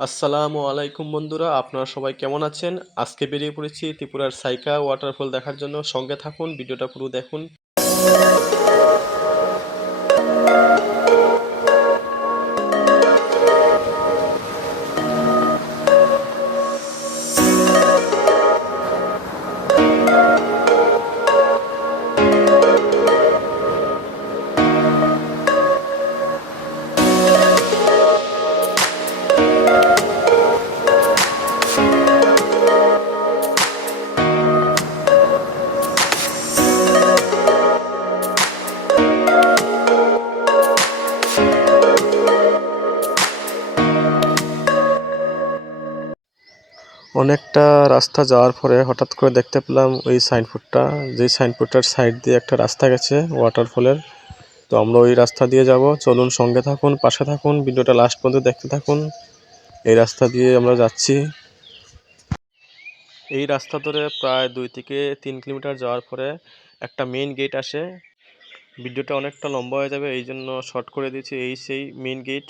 আসসালামু আলাইকুম বন্ধুরা, আপনারা সবাই কেমন আছেন? আজকে বেরিয়ে পড়েছি ত্রিপুরার সাইকা ওয়াটারফল দেখার জন্য। সঙ্গে থাকুন, ভিডিওটা পুরো দেখুন। অনেকটা রাস্তা যাওয়ার পরে হঠাৎ করে দেখতে পেলাম ওই সাইনবোর্ডটা, যে সাইনবোর্ডটার সাইড দিয়ে একটা রাস্তা গেছে ওয়াটারফলের। তো আমরা ওই রাস্তা দিয়ে যাব। চলুন, সঙ্গে থাকুন, পাশে থাকুন, ভিডিওটা লাস্ট পর্যন্ত দেখতে থাকুন। এই রাস্তা দিয়ে আমরা যাচ্ছি। এই রাস্তা ধরে প্রায় 2 থেকে 3 কিলোমিটার যাওয়ার পরে একটা মেইন গেট আসে। ভিডিওটা অনেকটা লম্বা হয়ে যাবে, এই জন্য শর্ট করে দিয়েছি। এই সেই মেইন গেট।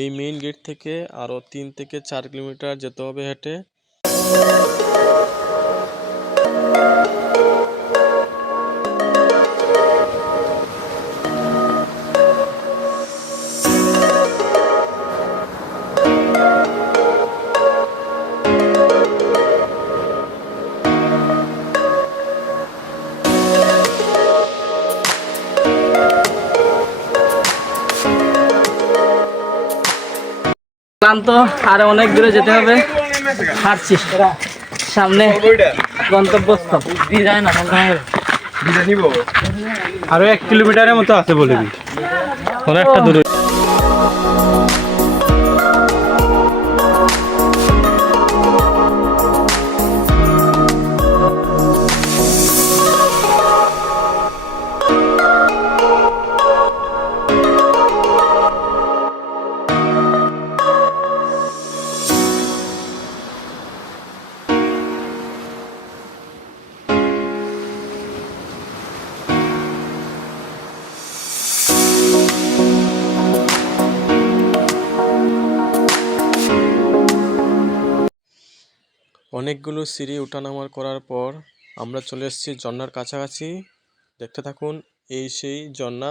এই মেইন গেট থেকে আরো 3 থেকে 4 কিলোমিটার যেতে হবে হেঁটে। ক্লান্ত, আরো অনেক দূরে যেতে হবে। হাঁটছি, সামনে গন্তব্যস্থল যায় না। আরো 1 কিলোমিটারের মতো আছে বলে দিই, অনেকটা দূরে। অনেকগুলো সিঁড়ি ওঠানামা করার পর আমরা চলে এসেছি ঝর্ণার কাছাকাছি। দেখতে থাকুন, এই সেই ঝর্ণা।